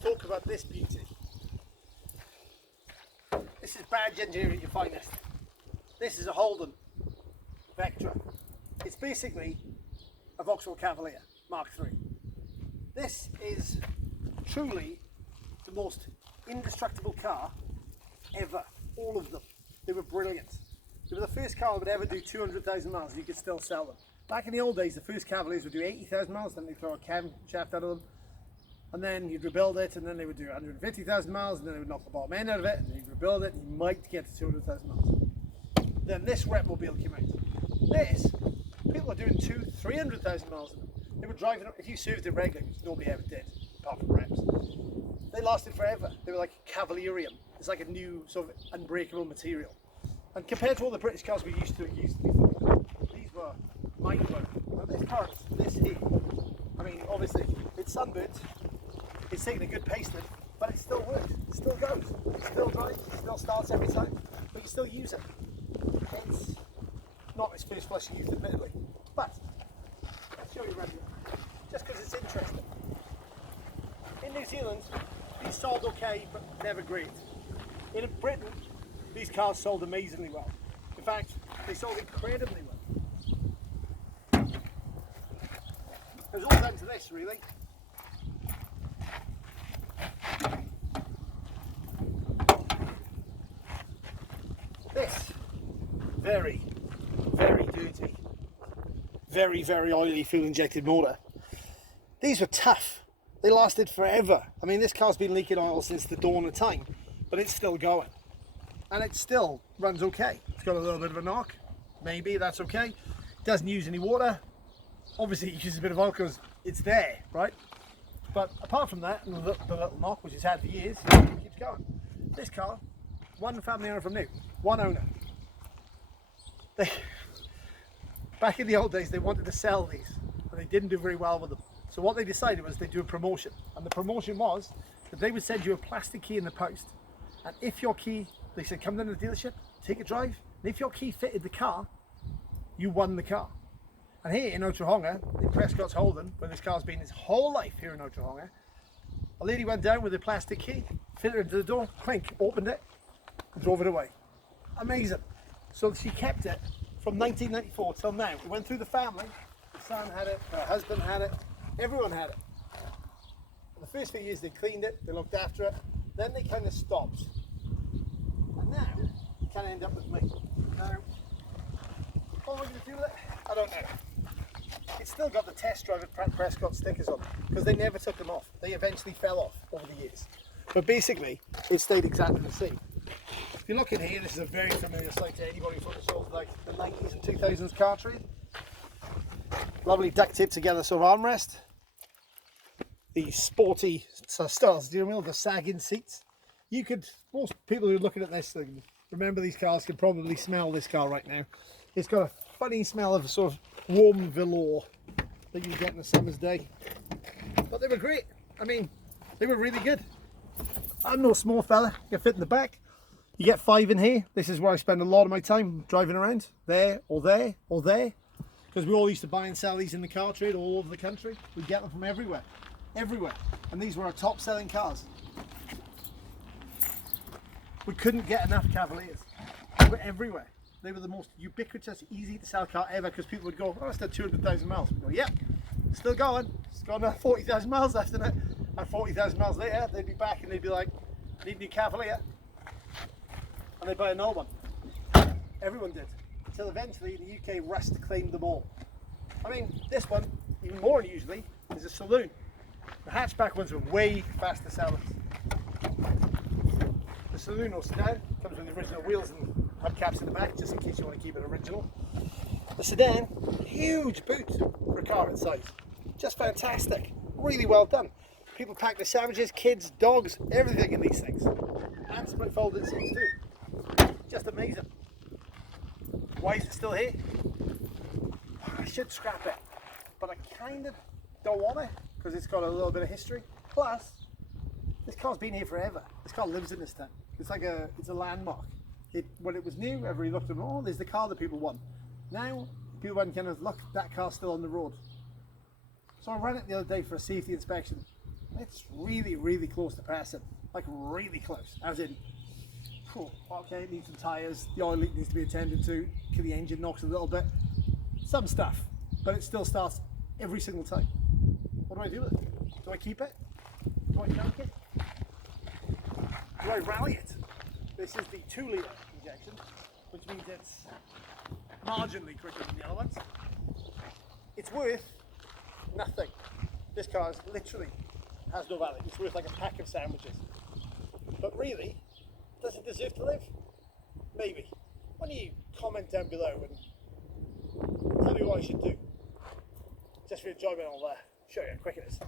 talk about this beauty. This is badge engineering at your finest. This is a Holden Vectra. It's basically a Vauxhall Cavalier Mark III. This is truly the most indestructible car ever. All of them. They were brilliant. They were the first car that would ever do 200,000 miles and you could still sell them. Back in the old days, the first Cavaliers would do 80,000 miles, then they'd throw a cam shaft out of them, and then you'd rebuild it, and then they would do 150,000 miles, and then they would knock the bottom end out of it, and you'd rebuild it, and you might get to 200,000 miles. Then this Repmobile came out. This, people were doing 200,000, 300,000 miles in them. They were driving, if you served it regularly, which nobody ever did, apart from reps, they lasted forever. They were like Cavalierium. It's like a new sort of unbreakable material. And compared to all the British cars we used to be, these were mind-blowing. Now this car, this here, I mean, obviously, it's sunburnt, it's taking a good pace then, but it still works, it still goes, it still drives, it still starts every time, but you still use it. It's not its first flush used, admittedly, but I'll show you around here, just because it's interesting. In New Zealand, these sold okay, but never great. In Britain, these cars sold amazingly well. In fact, they sold incredibly well. It was all down to this, really. This, very, very dirty, very, very oily fuel-injected motor. These were tough. They lasted forever. I mean, this car's been leaking oil since the dawn of time, but it's still going. And it still runs okay. It's got a little bit of a knock. Maybe that's okay. It doesn't use any water. Obviously, it uses a bit of oil because it's there, right? But apart from that, and the little knock, which it's had for years, it keeps going. This car, one family owner from new, one owner. Back in the old days, they wanted to sell these, but they didn't do very well with them. So what they decided was they'd do a promotion. And the promotion was that they would send you a plastic key in the post. And if your key, they said, come down to the dealership, take a drive, and if your key fitted the car, you won the car. And here in Otorohanga, in Prescott's Holden, where this car's been his whole life here in Otorohanga, a lady went down with a plastic key, fitted it into the door, clink, opened it, and drove it away. Amazing. So she kept it from 1994 till now. It went through the family. The son had it, her husband had it, everyone had it. And the first few years they cleaned it, they looked after it, then they kind of stopped. And now, you kind of end up with me. Now, what am I going to do with it? I don't know. It's still got the test drive at Prescott stickers on because they never took them off. They eventually fell off over the years. But basically, it stayed exactly the same. If you look in here, this is a very familiar sight to anybody from the sort of like the 90s and 2000s car trade. Lovely duct tape together sort of armrest. The sporty styles steering wheel, the sagging seats. You could, most people who are looking at this thing, remember these cars, can probably smell this car right now. It's got a funny smell of sort of warm velour that you get in a summer's day. But they were great. I mean, they were really good. I'm no small fella, you fit in the back. You get 5 in here. This is where I spend a lot of my time driving around, there or there or there. Because we all used to buy and sell these in the car trade all over the country. We get them from everywhere, everywhere. And these were our top selling cars. We couldn't get enough Cavaliers. They were everywhere. They were the most ubiquitous, easy to sell car ever because people would go, oh, it's done 200,000 miles. We'd go, yep, still going. It's got another 40,000 miles left in it. And 40,000 miles later, they'd be back and they'd be like, need a new Cavalier. And they'd buy another one. Everyone did. Until eventually the UK Rust claimed them all. I mean, this one, even more unusually, is a saloon. The hatchback ones were way faster sellers. The saloon or sedan comes with the original wheels and hubcaps in the back, just in case you want to keep it original. The sedan, huge boot for a car its size. Just fantastic. Really well done. People pack their sandwiches, kids, dogs, everything in these things. And split folding seats too. Just amazing. Why is it still here? I should scrap it, but I kind of don't want it because it's got a little bit of history. Plus, this car's been here forever. This car lives in this town. It's a landmark. When it was new, everybody looked at it, oh, there's the car that people want. Now, people went kind of, look, that car's still on the road. So I ran it the other day for a safety inspection. it's really, really close to passing. Like really close, as in, okay, it needs some tyres, the oil leak needs to be attended to, the engine knocks a little bit, some stuff, but it still starts every single time. What do I do with it? Do I keep it? Do I tank it? Do I rally it? This is the 2-litre injection, which means it's marginally quicker than the other ones. It's worth nothing. This car literally has no value. It's worth like a pack of sandwiches. But really, does it deserve to live? Maybe. Why don't you comment down below and tell me what I should do? Just for enjoyment, I'll show you how quick it is.